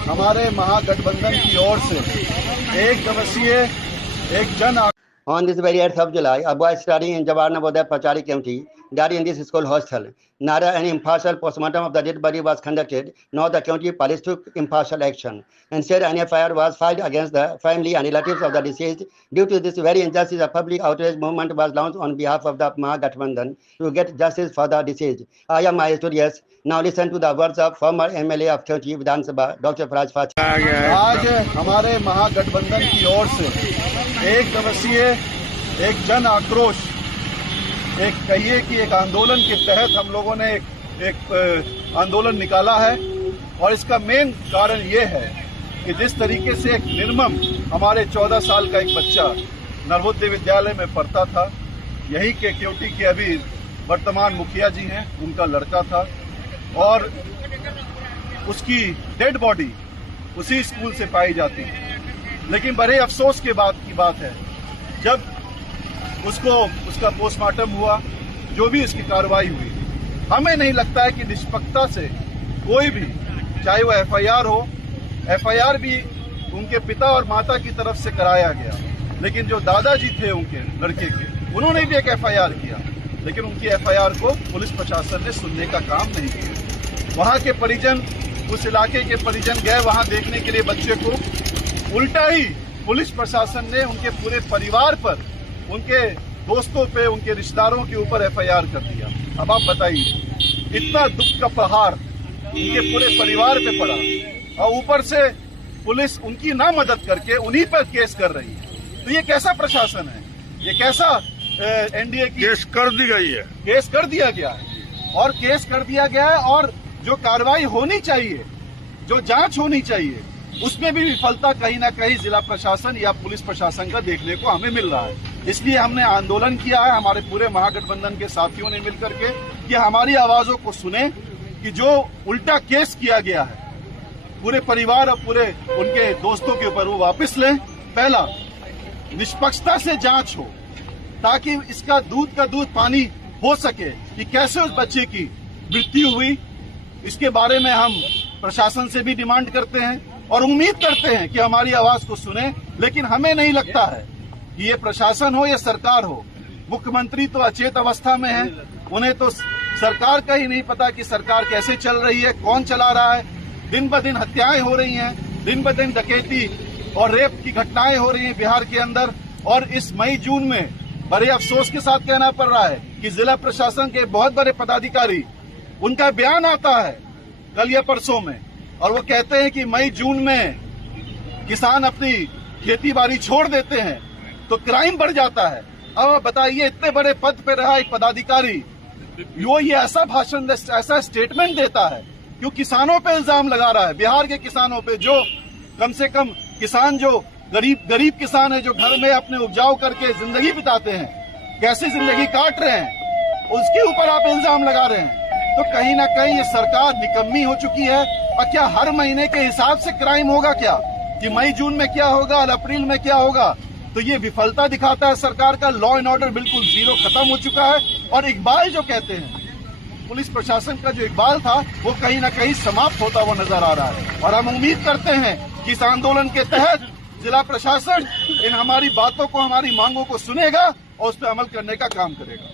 हमारे महागठबंधन की ओर से एक दिवसीय एक जन On this very 8th of July, a boy studying in Jawahar Navodaya Pachari County died in this school hostel. Neither any impartial postmortem of the dead body was conducted, nor the county police took impartial action. Instead, an FIR was filed against the family and relatives of the deceased. Due to this very injustice, a public outrage movement was launched on behalf of the Mahagathbandhan to get justice for the deceased. I am Ayesurias. Now listen to the words of former MLA of County Vidhan Sabha, Dr. Faraj Fathi. आज हमारे महागठबंधन की ओर से एक दिवसीय एक जन आक्रोश, एक कहिए कि एक आंदोलन के तहत हम लोगों ने एक आंदोलन निकाला है। और इसका मेन कारण ये है कि जिस तरीके से एक निर्मम हमारे 14 साल का एक बच्चा नवोदय विद्यालय में पढ़ता था, यही के केवटी के अभी वर्तमान मुखिया जी हैं, उनका लड़का था, और उसकी डेड बॉडी उसी स्कूल से पाई जाती है। लेकिन बड़े अफसोस के बाद की बात है, जब उसका पोस्टमार्टम हुआ, जो भी इसकी कार्रवाई हुई, हमें नहीं लगता है कि निष्पक्षता से कोई भी, चाहे वो एफआईआर भी उनके पिता और माता की तरफ से कराया गया, लेकिन जो दादाजी थे उनके लड़के के, उन्होंने भी एक एफआईआर किया, लेकिन उनकी एफआईआर को पुलिस प्रशासन ने सुनने का काम नहीं किया। वहां के परिजन, उस इलाके के परिजन गए वहां देखने के लिए बच्चे को, उल्टा ही पुलिस प्रशासन ने उनके पूरे परिवार पर, उनके दोस्तों पे, उनके रिश्तेदारों के ऊपर एफआईआर कर दिया। अब आप बताइए, इतना दुख का प्रहार उनके पूरे परिवार पे पड़ा, और ऊपर से पुलिस उनकी ना मदद करके उन्हीं पर केस कर रही है। तो ये कैसा प्रशासन है? ये कैसा एनडीए की केस कर दी गई है? केस कर दिया गया है, और केस कर दिया गया है, और जो कार्रवाई होनी चाहिए, जो जांच होनी चाहिए, उसमें भी विफलता कहीं ना कहीं जिला प्रशासन या पुलिस प्रशासन का देखने को हमें मिल रहा है। इसलिए हमने आंदोलन किया है, हमारे पूरे महागठबंधन के साथियों ने मिलकर के, कि हमारी आवाजों को सुने, कि जो उल्टा केस किया गया है पूरे परिवार और पूरे उनके दोस्तों के ऊपर, वो वापस लें। पहला, निष्पक्षता से जांच हो, ताकि इसका दूध का दूध पानी हो सके कि कैसे उस बच्चे की मृत्यु हुई। इसके बारे में हम प्रशासन से भी डिमांड करते हैं और उम्मीद करते हैं कि हमारी आवाज को सुने। लेकिन हमें नहीं लगता है कि ये प्रशासन हो या सरकार हो, मुख्यमंत्री तो अचेत अवस्था में है, उन्हें तो सरकार का ही नहीं पता कि सरकार कैसे चल रही है, कौन चला रहा है। दिन ब दिन हत्याएं हो रही हैं, दिन ब दिन डकैती और रेप की घटनाएं हो रही हैं बिहार के अंदर। और इस मई जून में बड़े अफसोस के साथ कहना पड़ रहा है कि जिला प्रशासन के बहुत बड़े पदाधिकारी, उनका बयान आता है कल या परसों में, और वो कहते हैं कि मई जून में किसान अपनी खेती बाड़ी छोड़ देते हैं तो क्राइम बढ़ जाता है। अब बताइए, इतने बड़े पद पे रहा एक पदाधिकारी, वो ये ऐसा भाषण, ऐसा स्टेटमेंट देता है, क्यों किसानों पे इल्जाम लगा रहा है, बिहार के किसानों पे, जो कम से कम किसान, जो गरीब किसान है, जो घर में अपने उपजाऊ करके जिंदगी बिताते हैं, कैसे जिंदगी काट रहे हैं, उसके ऊपर आप इल्जाम लगा रहे हैं। तो कहीं ना कहीं ये सरकार निकम्मी हो चुकी है। और क्या हर महीने के हिसाब से क्राइम होगा क्या, कि मई जून में क्या होगा और अप्रैल में क्या होगा? तो ये विफलता दिखाता है सरकार का। लॉ एंड ऑर्डर बिल्कुल जीरो खत्म हो चुका है। और इकबाल जो कहते हैं, पुलिस प्रशासन का जो इकबाल था, वो कहीं ना कहीं समाप्त होता हुआ नजर आ रहा है। और हम उम्मीद करते हैं कि इस आंदोलन के तहत जिला प्रशासन इन हमारी बातों को, हमारी मांगों को सुनेगा और उस पर अमल करने का काम करेगा।